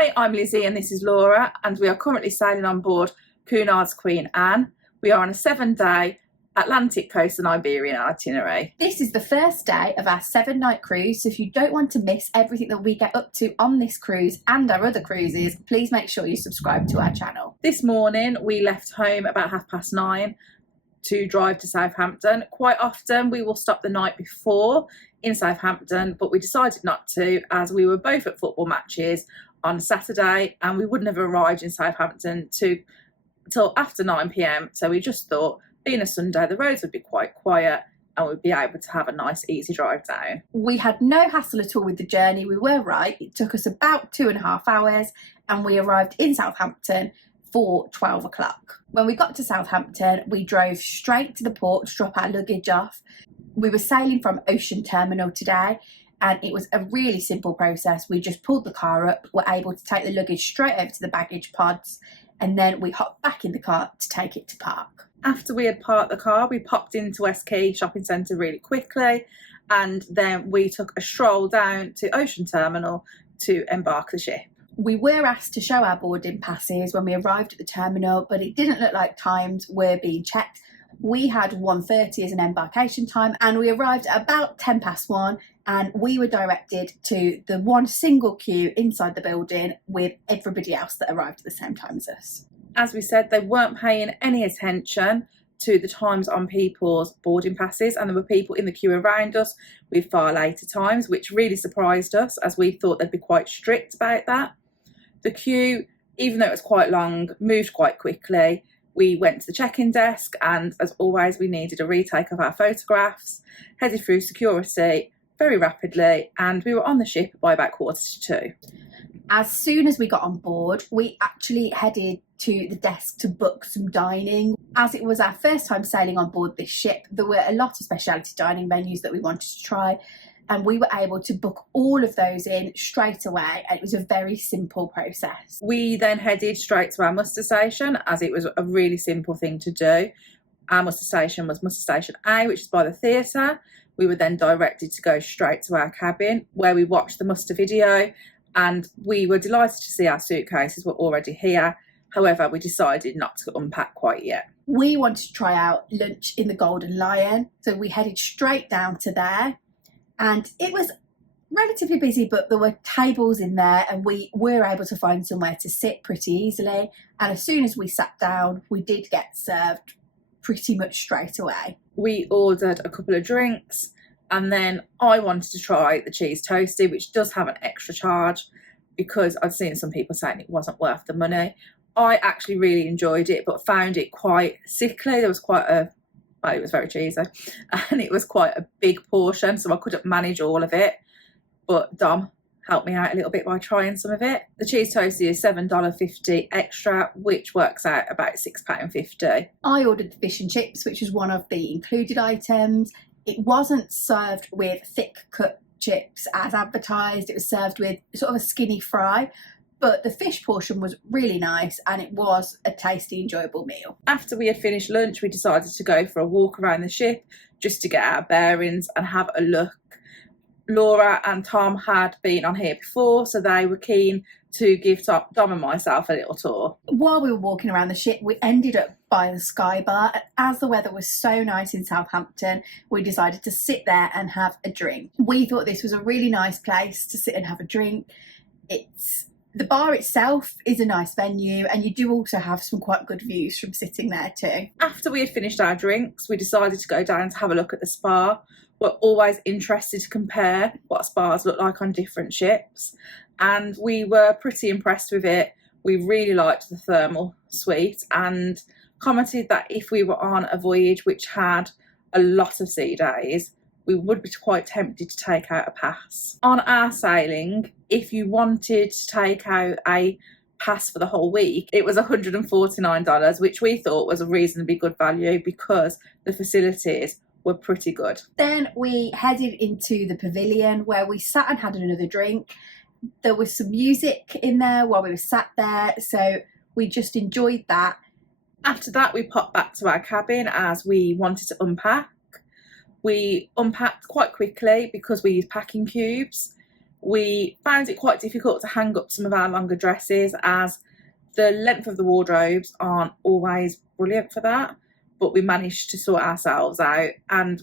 Hi, I'm Lizzie and this is Laura, and we are currently sailing on board Cunard's Queen Anne. We are on a 7-day Atlantic coast and Iberian itinerary. This is the first day of our 7-night cruise, so if you don't want to miss everything that we get up to on this cruise and our other cruises, please make sure you subscribe to our channel. This morning we left home about 9:30 to drive to Southampton. Quite often we will stop the night before in Southampton, but we decided not to as we were both at football matches on Saturday and we wouldn't have arrived in Southampton till after 9 p.m. So we just thought, being a Sunday, the roads would be quite quiet and we'd be able to have a nice easy drive down. We had no hassle at all with the journey. We were right. It took us about 2.5 hours and we arrived in Southampton for 12 o'clock. When we got to Southampton, we drove straight to the port to drop our luggage off. We were sailing from Ocean Terminal today and it was a really simple process. We just pulled the car up, were able to take the luggage straight over to the baggage pods, and then we hopped back in the car to take it to park. After we had parked the car, we popped into West Quay shopping centre really quickly, and then we took a stroll down to Ocean Terminal to embark the ship. We were asked to show our boarding passes when we arrived at the terminal, but it didn't look like times were being checked. We had 1:30 as an embarkation time and we arrived at about 1:10 and we were directed to the one single queue inside the building with everybody else that arrived at the same time as us. As we said, they weren't paying any attention to the times on people's boarding passes, and there were people in the queue around us with far later times, which really surprised us as we thought they'd be quite strict about that. The queue, even though it was quite long, moved quite quickly. We went to the check-in desk and, as always, we needed a retake of our photographs, headed through security very rapidly, and we were on the ship by about 1:45. As soon as we got on board, we actually headed to the desk to book some dining. As it was our first time sailing on board this ship, there were a lot of specialty dining menus that we wanted to try, and we were able to book all of those in straight away, and it was a very simple process. We then headed straight to our muster station, as it was a really simple thing to do. Our muster station was muster station A, which is by the theatre. We were then directed to go straight to our cabin, where we watched the muster video, and we were delighted to see our suitcases were already here. However, we decided not to unpack quite yet. We wanted to try out lunch in the Golden Lion, so we headed straight down to there. And it was relatively busy, but there were tables in there and we were able to find somewhere to sit pretty easily. And as soon as we sat down, we did get served pretty much straight away. We ordered a couple of drinks and then I wanted to try the cheese toasty, which does have an extra charge because I'd seen some people saying it wasn't worth the money. I actually really enjoyed it, but found it quite sickly. There was it was very cheesy and it was quite a big portion, so I couldn't manage all of it, but Dom helped me out a little bit by trying some of it. The cheese toasty is $7.50 extra, which works out about £6.50. I ordered the fish and chips, which was one of the included items. It wasn't served with thick cut chips as advertised, it was served with sort of a skinny fry. But the fish portion was really nice and it was a tasty, enjoyable meal. After we had finished lunch, we decided to go for a walk around the ship just to get our bearings and have a look. Laura and Tom had been on here before, so they were keen to give Dom and myself a little tour. While we were walking around the ship, we ended up by the Sky Bar. And as the weather was so nice in Southampton, we decided to sit there and have a drink. We thought this was a really nice place to sit and have a drink. The bar itself is a nice venue and you do also have some quite good views from sitting there too. After we had finished our drinks, we decided to go down to have a look at the spa. We're always interested to compare what spas look like on different ships, and we were pretty impressed with it. We really liked the thermal suite and commented that if we were on a voyage which had a lot of sea days, we would be quite tempted to take out a pass. On our sailing, if you wanted to take out a pass for the whole week, it was $149, which we thought was a reasonably good value because the facilities were pretty good. Then we headed into the pavilion where we sat and had another drink. There was some music in there while we were sat there, so we just enjoyed that. After that, we popped back to our cabin as we wanted to unpack. We unpacked quite quickly because we used packing cubes. We found it quite difficult to hang up some of our longer dresses as the length of the wardrobes aren't always brilliant for that, but we managed to sort ourselves out. And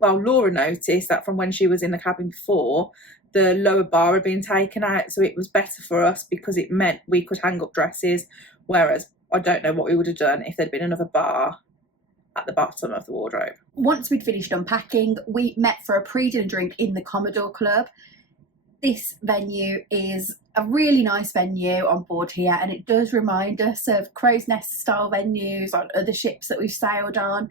Laura noticed that from when she was in the cabin before, the lower bar had been taken out, so it was better for us because it meant we could hang up dresses, whereas I don't know what we would have done if there'd been another bar at the bottom of the wardrobe. Once we'd finished unpacking, we met for a pre-dinner drink in the Commodore Club. This venue is a really nice venue on board here, and it does remind us of crow's nest style venues on other ships that we've sailed on.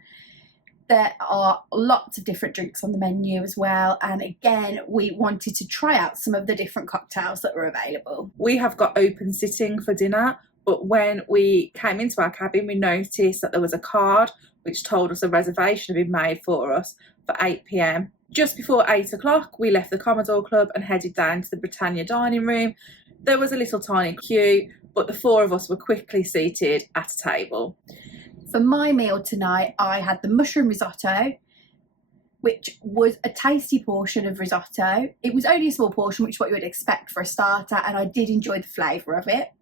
There are lots of different drinks on the menu as well, and again we wanted to try out some of the different cocktails that were available. We have got open sitting for dinner, but when we came into our cabin we noticed that there was a card which told us a reservation had been made for us for 8 p.m. Just before 8 o'clock we left the Commodore Club and headed down to the Britannia dining room. There was a little tiny queue, but the four of us were quickly seated at a table. For my meal tonight, I had the mushroom risotto, which was a tasty portion of risotto. It was only a small portion, which is what you would expect for a starter, and I did enjoy the flavour of it.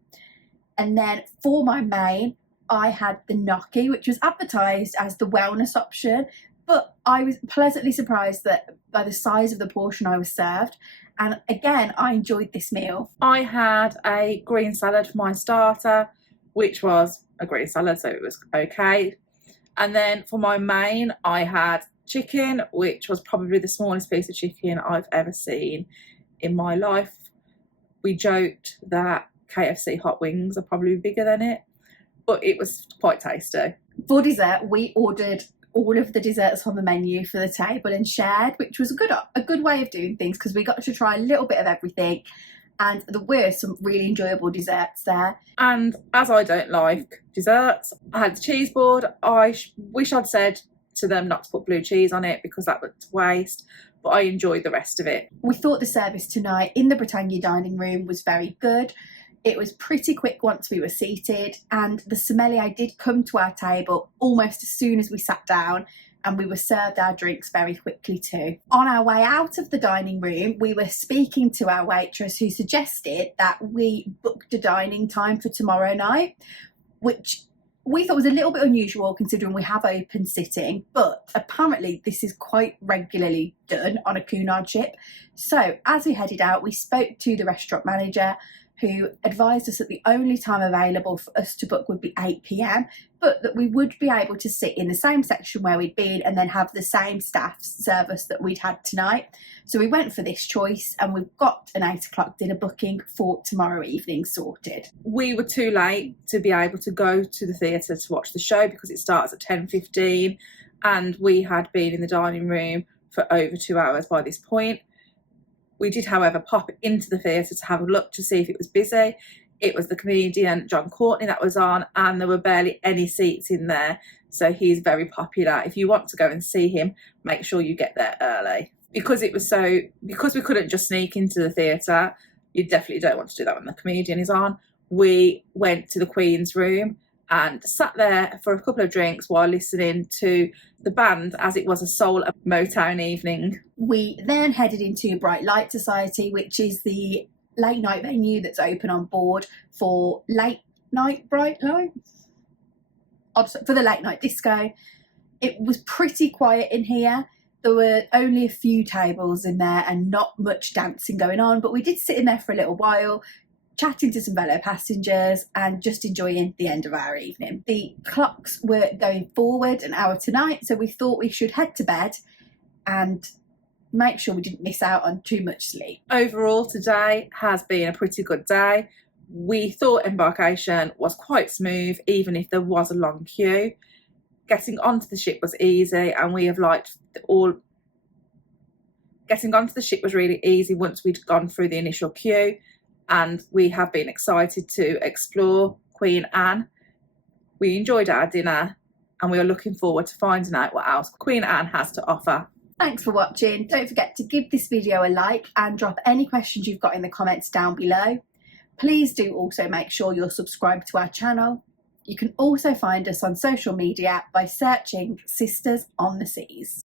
And then for my main, I had the gnocchi, which was advertised as the wellness option, but I was pleasantly surprised that by the size of the portion I was served. And again, I enjoyed this meal. I had a green salad for my starter, which was a green salad, so it was okay. And then for my main, I had chicken, which was probably the smallest piece of chicken I've ever seen in my life. We joked that KFC hot wings are probably bigger than it, but it was quite tasty. For dessert, we ordered all of the desserts on the menu for the table and shared, which was a good way of doing things because we got to try a little bit of everything. And there were some really enjoyable desserts there. And as I don't like desserts, I had the cheese board. I wish I'd said to them not to put blue cheese on it because that was waste, but I enjoyed the rest of it. We thought the service tonight in the Britannia dining room was very good. It was pretty quick once we were seated, and the sommelier did come to our table almost as soon as we sat down, and we were served our drinks very quickly too. On our way out of the dining room, we were speaking to our waitress who suggested that we booked a dining time for tomorrow night, which we thought was a little bit unusual considering we have open sitting, but apparently this is quite regularly done on a Cunard ship. So as we headed out, we spoke to the restaurant manager who advised us that the only time available for us to book would be 8 p.m, but that we would be able to sit in the same section where we'd been and then have the same staff serve us that we'd had tonight. So we went for this choice, and we've got an 8 o'clock dinner booking for tomorrow evening sorted. We were too late to be able to go to the theatre to watch the show because it starts at 10:15, and we had been in the dining room for over 2 hours by this point. We did, however, pop into the theatre to have a look to see if it was busy. It was the comedian John Courtney that was on, and there were barely any seats in there. So he's very popular. If you want to go and see him, make sure you get there early. Because we couldn't just sneak into the theatre, you definitely don't want to do that when the comedian is on. We went to the Queen's room and sat there for a couple of drinks while listening to the band, as it was a soul Motown evening. We then headed into Bright Light Society, which is the late night venue that's open on board for late night bright lights, for the late night disco. It was pretty quiet in here. There were only a few tables in there and not much dancing going on, but we did sit in there for a little while, chatting to some fellow passengers and just enjoying the end of our evening. The clocks were going forward an hour tonight, so we thought we should head to bed and make sure we didn't miss out on too much sleep. Overall, today has been a pretty good day. We thought Embarkation was quite smooth, even if there was a long queue. Getting onto the ship was easy, and we have liked getting onto the ship was really easy once we'd gone through the initial queue. And we have been excited to explore Queen Anne. We enjoyed our dinner, and we are looking forward to finding out what else Queen Anne has to offer. Thanks for watching. Don't forget to give this video a like and drop any questions you've got in the comments down below. Please do also make sure you're subscribed to our channel. You can also find us on social media by searching Sisters on the Seas.